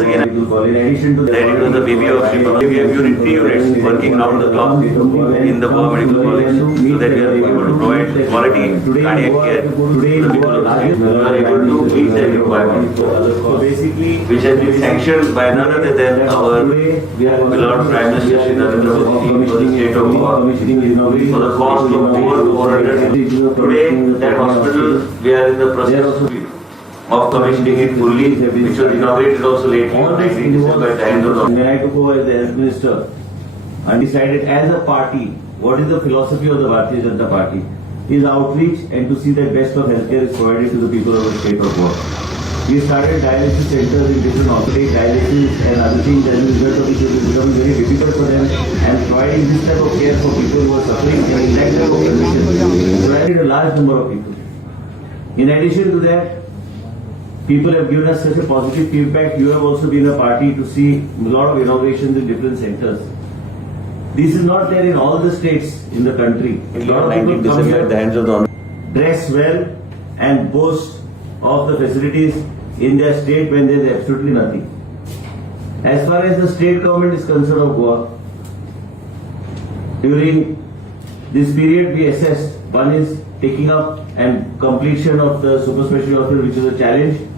once again, in addition to that, it was the baby of Shri Baba. We have three units working round the clock in the Goa Medical College so that we are able to provide quality cardiac care to the people of the state. We are able to meet their requirements. So basically, which has been sanctioned by none other than our beloved Prime Minister Shri Narendra Modi for the state of Goa for the cost of over 400. Today, that hospital, we are in the process of commissioning it fully, which was inaugurated also lately. When I took over as the health minister, and decided as a party, what is the philosophy of the Bharatiya Janata Party? Is outreach and to see that best of healthcare is provided to the people of the state of Goa. We started dialysis centers in different hospitals, dialysis and other things, as a result of which it is becoming very difficult for them, and providing this type of care for people who are suffering in that type of conditions provided a large number of people. In addition to that, people have given us such a positive feedback. You have also been a party to see a lot of inaugurations in different centers. This is not there in all the states in the country. A lot of people come here, the hands of the dress well and boast of the facilities in their state when there is absolutely nothing. As far as the state government is concerned of Goa, during this period we assessed, one is taking up and completion of the super specialty hospital, which is a challenge.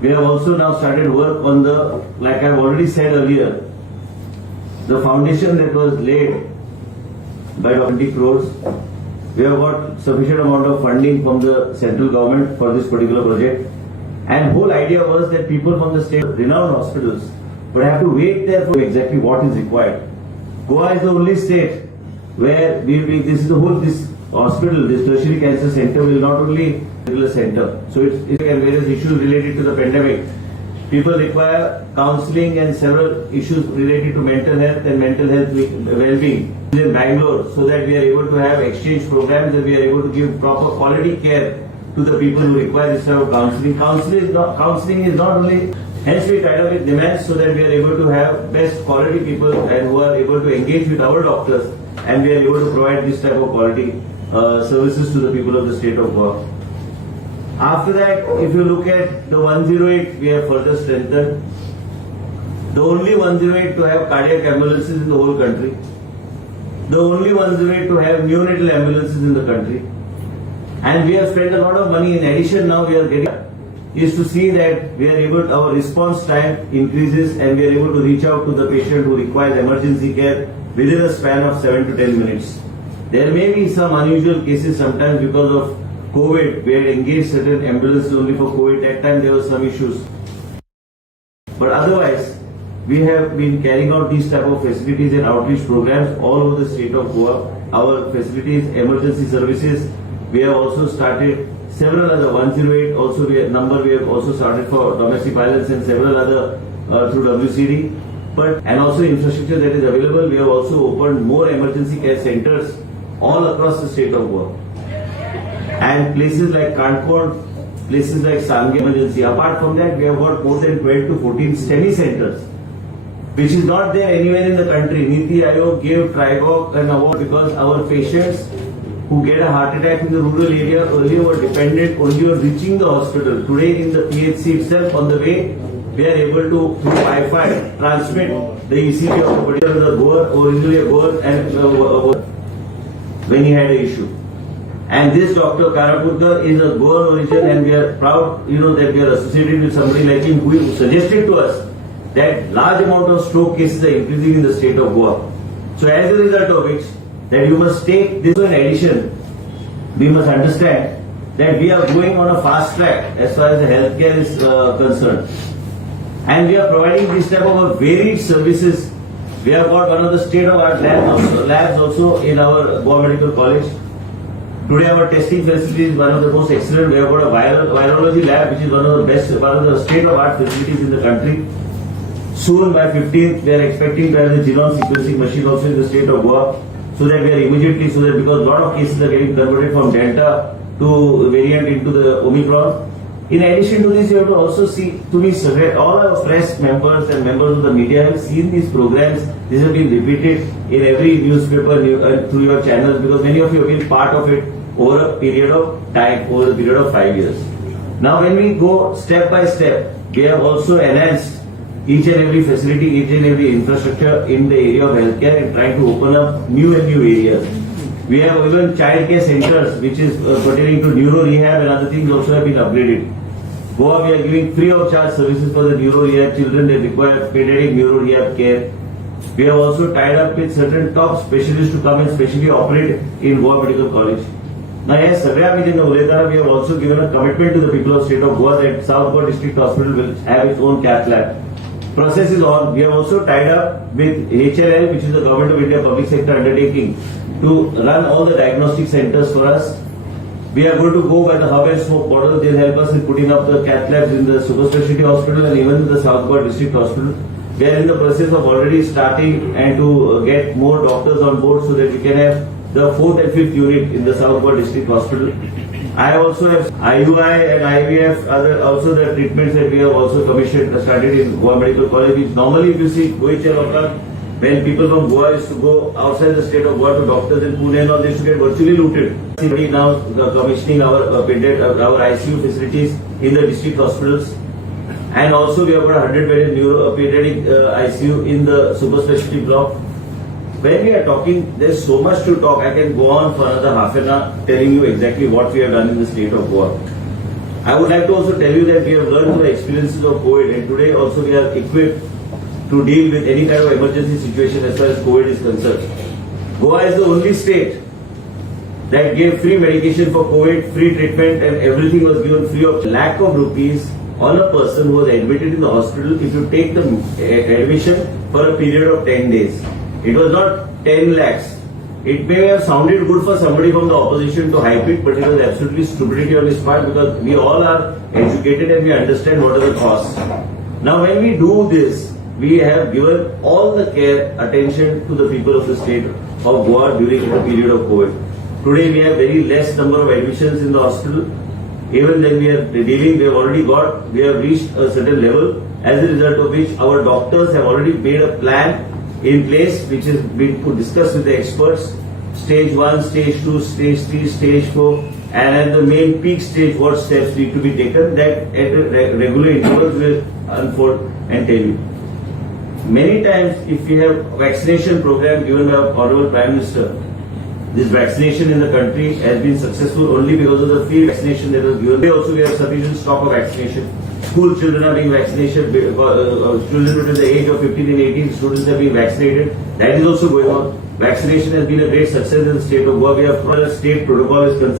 We have also now started work on the, like I have already said earlier, the foundation that was laid by 20 crores. We have got sufficient amount of funding from the central government for this particular project. And whole idea was that people from the state, renowned hospitals, would have to wait there for exactly what is required. Goa is the only state where this hospital, this tertiary cancer center will not only be a center. So it's various issues related to the pandemic. People require counseling and several issues related to mental health and mental health well-being in Bangalore, so that we are able to have exchange programs and we are able to give proper quality care to the people who require this type of counseling. Counseling is not only, hence we tied up with demands so that we are able to have best quality people and who are able to engage with our doctors, and we are able to provide this type of quality services to the people of the state of Goa. After that, if you look at the 108, we have further strengthened. The only 108 to have cardiac ambulances in the whole country. The only 108 to have neonatal ambulances in the country. And we have spent a lot of money. In addition, now we are getting is to see that we are able, our response time increases and we are able to reach out to the patient who requires emergency care within a span of 7 to 10 minutes. There may be some unusual cases sometimes because of COVID, we had engaged certain ambulances only for COVID. That time there were some issues. But otherwise, we have been carrying out these type of facilities and outreach programs all over the state of Goa. Our facilities, emergency services, we have also started several other 108 also we have also started for domestic violence and several other through WCD. And also infrastructure that is available. We have also opened more emergency care centers all across the state of Goa. And places like Kanpur, places like Sangye emergency. Apart from that, we have got more than 12 to 14 STEMI centers, which is not there anywhere in the country. Niti Aayog gave Trigog an award because our patients who get a heart attack in the rural area earlier were dependent only on reaching the hospital. Today in the PHC itself, on the way, we are able to, through Wi-Fi, transmit the ECG of a particular goer, originally a goer, and when he had an issue. And this Dr. Karapurkar is a Goan origin, and we are proud, that we are associated with somebody like him who suggested to us that large amount of stroke cases are increasing in the state of Goa. So as a result of which, that you must take this in addition, we must understand that we are going on a fast track as far as the healthcare is concerned. And we are providing this type of varied services. We have got one of the state-of-the-art labs also in our Goa Medical College. Today our testing facility is one of the most excellent. We have got a virology lab which is one of the best, one of the state-of-the-art facilities in the country. Soon by 15th we are expecting to have the genome sequencing machine also in the state of Goa, so that we are immediately, so that because a lot of cases are getting converted from Delta to variant into the Omicron. In addition to this, you have to also see, to be certain, all our press members and members of the media have seen these programs. This has been repeated in every newspaper through your channels, because many of you have been part of it over a period of time, over a period of 5 years. Now when we go step by step, we have also enhanced each and every facility, each and every infrastructure in the area of healthcare and trying to open up new and new areas. We have even child care centers which is pertaining to neuro rehab and other things also have been upgraded. Goa, we are giving free of charge services for the neuro rehab children that require pediatric neuro rehab care. We have also tied up with certain top specialists to come and specially operate in Goa Medical College. Now, yes, we have also given a commitment to the people of state of Goa that South Goa District Hospital will have its own cath lab. Process is on. We have also tied up with HLL, which is the Government of India public sector undertaking, to run all the diagnostic centers for us. We are going to go by the hub and spoke model. They'll help us in putting up the cath labs in the super specialty hospital and even in the South Goa District Hospital. We are in the process of already starting and to get more doctors on board so that we can have the 4th and 5th unit in the South Goa District Hospital. I also have IUI and IVF, also the treatments that we have also commissioned, started in Goa Medical College, which normally if you see, when people from Goa used to go outside the state of Goa to doctors in Pune and all, they used to get virtually looted. Now commissioning our ICU facilities in the district hospitals. And also we have got 100-bedded pediatric ICU in the super specialty block. When we are talking, there's so much to talk. I can go on for another half an hour telling you exactly what we have done in the state of Goa. I would like to also tell you that we have learned from the experiences of COVID, and today also we are equipped to deal with any kind of emergency situation as far as COVID is concerned. Goa is the only state that gave free medication for COVID, free treatment, and everything was given free of lakh of rupees on a person who was admitted in the hospital if you take the admission for a period of 10 days. It was not 10 lakhs. It may have sounded good for somebody from the opposition to hype it, but it was absolutely stupidity on his part because we all are educated and we understand what are the costs. Now when we do this, we have given all the care, attention to the people of the state of Goa during the period of COVID. Today we have very less number of admissions in the hospital. Even when we are dealing, we have reached a certain level, as a result of which our doctors have already made a plan in place which has been discussed with the experts. Stage 1, Stage 2, Stage 3, Stage 4, and at the main peak stage what steps need to be taken that at regular intervals will unfold and tell you. Many times if we have vaccination program given by our Honorable Prime Minister, this vaccination in the country has been successful only because of the free vaccination that was given. Today also we have sufficient stock of vaccination. School children are being vaccinated, children between the age of 15 and 18 students are being vaccinated. That is also going on. Vaccination has been a great success in the state of Goa. We have a state protocol is concerned.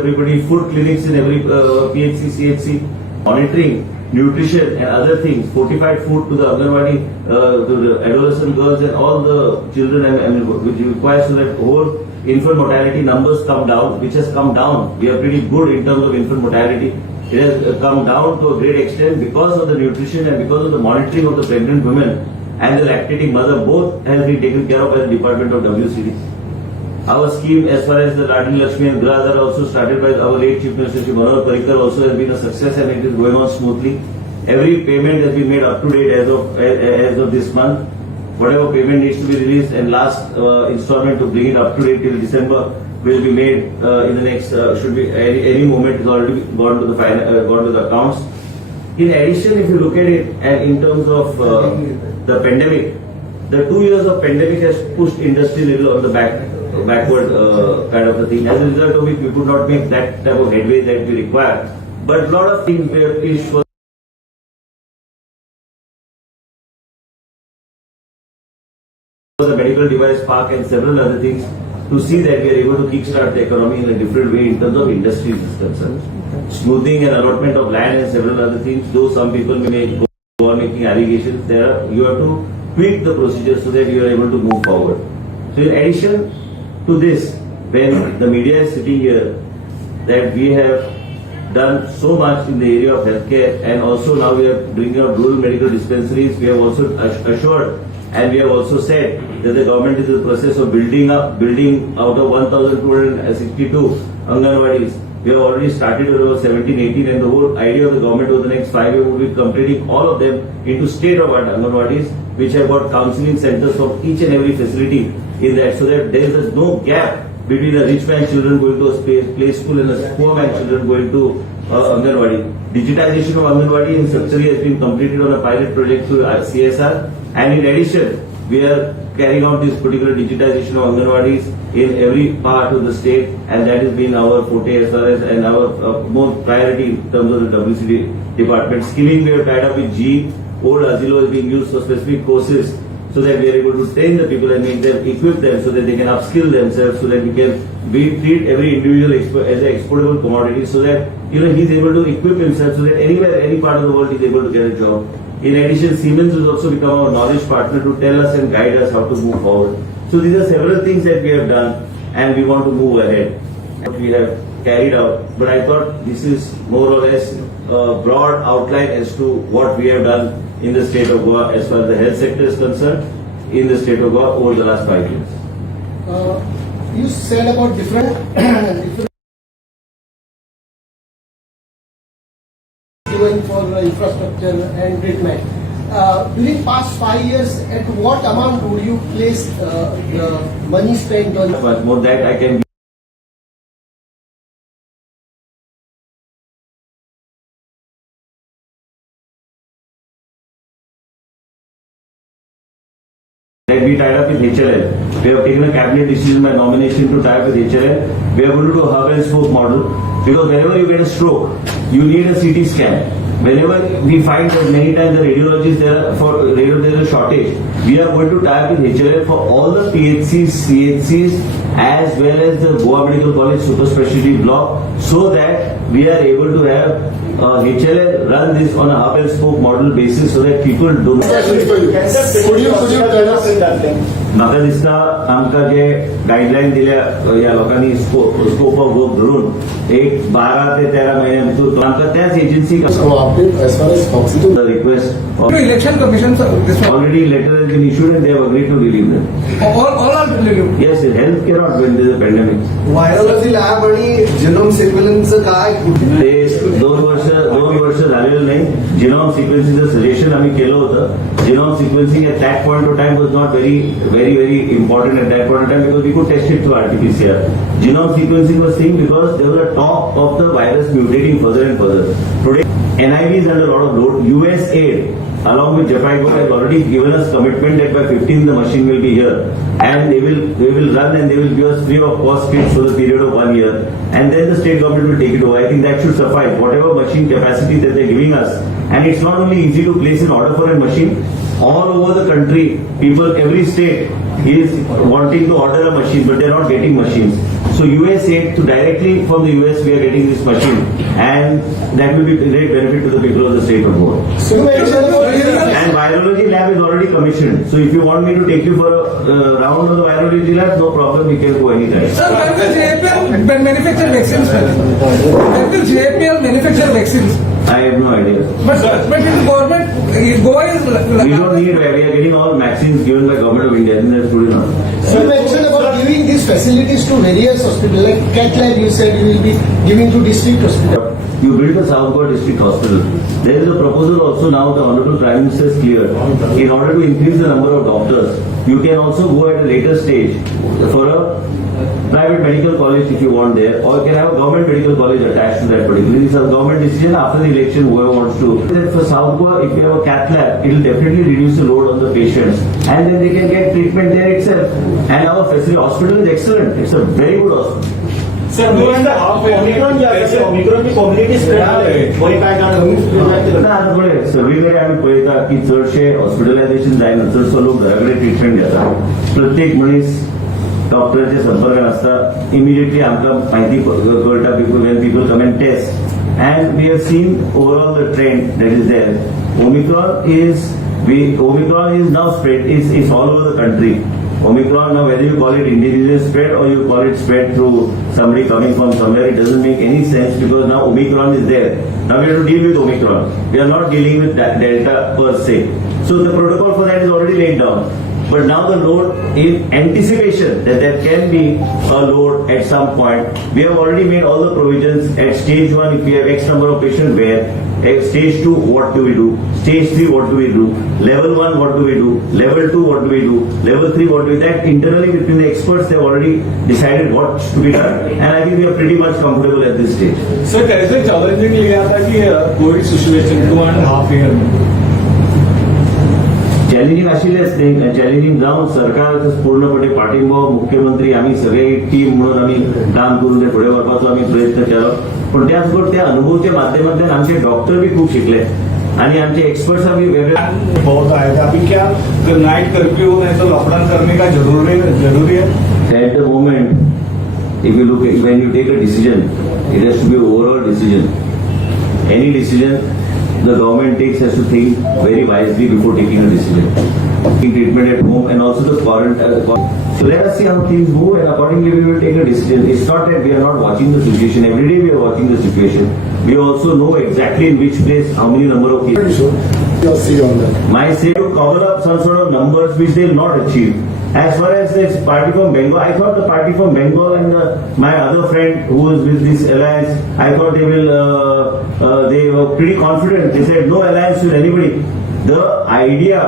Everybody, food clinics in every PHC, CHC, monitoring nutrition and other things, fortified food to the Anganwadi, to the adolescent girls and all the children which requires so that whole infant mortality numbers come down, which has come down. We are pretty good in terms of infant mortality. It has come down to a great extent because of the nutrition and because of the monitoring of the pregnant women and the lactating mother. Both has been taken care of by the Department of WCD. Our scheme as far as the Radhani Lakshmi and Grahadhar also started by our late Chief Minister Shri Manohar Parrikar also has been a success and it is going on smoothly. Every payment has been made up to date as of this month. Whatever payment needs to be released and last installment to bring it up to date till December will be made in the next should be any moment. It's already gone to the accounts. In addition, if you look at it and in terms of the pandemic, the 2 years of pandemic has pushed industry little on the backward kind of a thing. As a result of which we could not make that type of headway that we require. But a lot of things were pitched for the medical device park and several other things to see that we are able to kickstart the economy in a different way in terms of industry is concerned. Smoothing and allotment of land and several other things, though some people may go on making allegations, you have to tweak the procedure so that you are able to move forward. So in addition to this, when the media is sitting here, that we have done so much in the area of healthcare and also now we are bringing up rural medical dispensaries, we have also assured and we have also said that the government is in the process of building out of 1,262 Anganwadis. We have already started with about 17, 18 and the whole idea of the government over the next 5 years will be completing all of them into state-of-art Anganwadis which have got counseling centers from each and every facility in that so that there is no gap between a rich man's children going to a play school and a poor man's children going to Anganwadi. digitization of Anganwadi in Satsari has been completed on a pilot project through CSR. And in addition, we are carrying out this particular digitization of Anganwadis in every part of the state, and that has been our forte as far as and our more priority in terms of the WCD department. Skilling, we have tied up with G. Old Asilo is being used for specific courses so that we are able to train the people and make them, equip them so that they can upskill themselves, so that we treat every individual as an exportable commodity, so that he's able to equip himself so that anywhere, any part of the world, he's able to get a job. In addition, Siemens has also become our knowledge partner to tell us and guide us how to move forward. So these are several things that we have done, and we want to move ahead. We have carried out, but I thought this is more or less a broad outline as to what we have done in the state of Goa as far as the health sector is concerned in the state of Goa over the last 5 years. You said about different given for infrastructure and treatment. During past 5 years, at what amount would you place the money spent on? Much more that I can. That we tied up with HLL. We have taken a cabinet decision by nomination to tie up with HLL. We are going to do a hub and spoke model, because whenever you get a stroke, you need a CT scan. Whenever we find that many times the radiologists there is a shortage, we are going to tie up with HLL for all the PHCs, CHCs, as well as the Goa Medical College super specialty block, so that we are able to have HLL run this on a hub and spoke model basis, so that people don't. Could you tell us? म्हाका दिसता आमकां जे guideline दिल्या ह्या लोकांनी scope of work धरून एक 12 ते 13 महिन्या भितर आमकां त्याच एजन्सीक request election commission already letter has been issued and they have agreed to relieve them. all are relieved. Yes, health cannot when there is a pandemic. Virology lab आणि genome sequencing काय? ते 2 वर्ष झालेलं नाही. Genome sequencing सजेशन आम्ही केलं होतं. Genome sequencing at that point of time was not very important at that point of time, because we could test it through RT-PCR. Genome sequencing was seen because there was a talk of the virus mutating further and further. Today, NIV is under a lot of load. USAID, along with Japan, has already given us commitment that by 15th the machine will be here, and they will run and they will give us free of cost kits for the period of 1 year, and then the state government will take it over. I think that should suffice. Whatever machine capacity that they're giving us, and it's not only easy to place an order for a machine. All over the country, people, every state is wanting to order a machine, but they're not getting machines. So USAID, to directly from the US, we are getting this machine, and that will be a great benefit to the people of the state of Goa. And virology lab is already commissioned. So if you want me to take you for a round of the virology lab, no problem, we can go anytime. Sir, when will JPL manufacture vaccines? When will JPL manufacture vaccines? I have no idea. But in government, Goa is. We don't need. We are getting all vaccines given by government of India. And that's good enough. So you mentioned about giving these facilities to various hospitals, like Cat Lab. You said you will be giving to district hospitals. You build the South Goa District Hospital. There is a proposal also now the Honorable Prime Minister has cleared. In order to increase the number of doctors, you can also go at a later stage for a private medical college if you want there, or you can have a government medical college attached to that particular. This is a government decision after the election, whoever wants to. For South Goa, if you have a cath lab, it will definitely reduce the load on the patients, and then they can get treatment there itself. And our facility hospital is excellent. It's a very good hospital. Sir Omicron की community spread Goa काय सगळीकडे आम्ही पळयता की चडशे hospitalisation जायना, चडसो लोक घरा कडेन ट्रिटमेंट घेता. प्रत्येक मनीस डॉक्टरांच्या संपर्कात आसता. इमिडिएटली आमकां म्हायती कळटा when people come and test, and we have seen overall the trend that is there. Omicron is now spread. It's all over the country. Omicron, now whether you call it indigenous spread or you call it spread through somebody coming from somewhere, it doesn't make any sense, because now Omicron is there. Now we have to deal with Omicron. We are not dealing with Delta per se. So the protocol for that is already laid down. But now the load, in anticipation that there can be a load at some point, we have already made all the provisions. At stage 1, if we have X number of patients, where? At stage 2, what do we do? Stage 3, what do we do? Level 1, what do we do? Level 2, what do we do? Level 3, what do we do? That internally between the experts, they have already decided what to be done. And I think we are pretty much comfortable at this stage. Sir कैसे challenging लिया था कि Covid situation 2.5 year में challenging आशिल्लेच न्ही. Challenging जावन सरकार पूर्णपणे पाठिंबो, मुख्यमंत्री आम्ही सगळे टीम म्हणून आम्ही काम करून ते फुडें व्हरपाचो आम्ही प्रयत्न केलो. पण त्याच बरोबर त्या अनुभवच्या माध्यमांतल्यान आमचे डॉक्टर बी खूप शिकले आणि आमचे एक्सपर्ट्स आम्ही वेगळे बहुत आए थे. अभी क्या नाइट कर्फ्यू नहीं तो लॉकडाउन करने का जरूरी है. at the moment, if you look at, when you take a decision, it has to be an overall decision. Any decision the government takes has to think very wisely before taking a decision. Taking treatment at home and also the quarantine. So let us see how things move and accordingly we will take a decision. It's not that we are not watching the situation. Every day we are watching the situation. We also know exactly in which place, how many number of cases. My say to cover up some sort of numbers which they will not achieve. As far as this party from Bengal, I thought the party from Bengal and my other friend who was with this alliance, I thought they were pretty confident. They said no alliance with anybody. The idea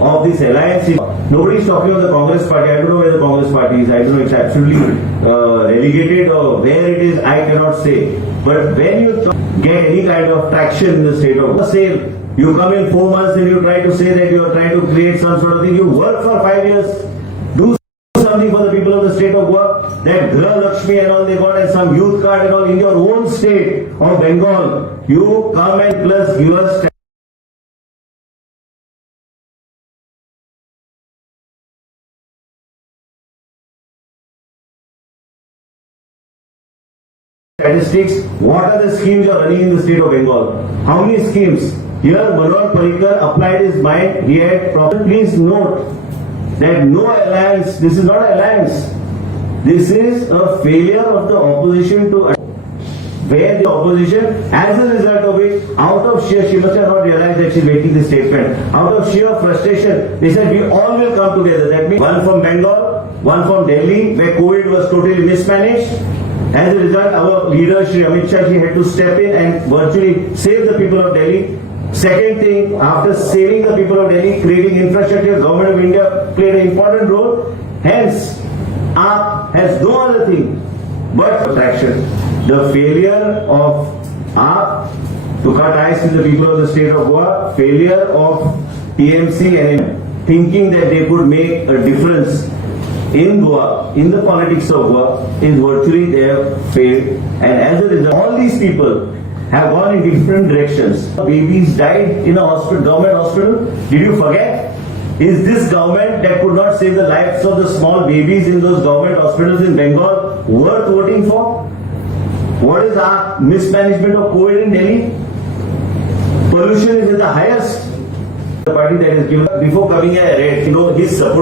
of this alliance is, nobody is talking of the Congress party. I don't know where the Congress party is. I don't know, it's absolutely relegated or where it is, I cannot say. But when you get any kind of traction in the state of sale, you come in 4 months and you try to say that you are trying to create some sort of thing. You work for 5 years. Do something for the people of the state of Goa. That Grah Lakshmi and all they got and some youth card and all in your own state of Bengal. You come and plus give us statistics. What are the schemes you are running in the state of Bengal? How many schemes? Here Manoj Parrikar applied his mind. He had problem. Please note that no alliance, this is not an alliance. This is a failure of the opposition to where the opposition, as a result of it, out of sheer, she must have not realized that she's making this statement. Out of sheer frustration, they said we all will come together. That means one from Bengal, one from Delhi, where COVID was totally mismanaged. As a result, our leader, Shri Amit Shah, she had to step in and virtually save the people of Delhi. Second thing, after saving the people of Delhi, creating infrastructure, Government of India played an important role. Hence, AAP has no other thing but attraction. The failure of AAP to cut ties with the people of the state of Goa, failure of TMC and thinking that they could make a difference in Goa, in the politics of Goa, is virtually they have failed. And as a result, all these people have gone in different directions. Babies died in a hospital, government hospital. Did you forget? Is this government that could not save the lives of the small babies in those government hospitals in Bengal worth voting for? What is our mismanagement of COVID in Delhi? Pollution is at the highest. The party that is given before coming here, I read, his support.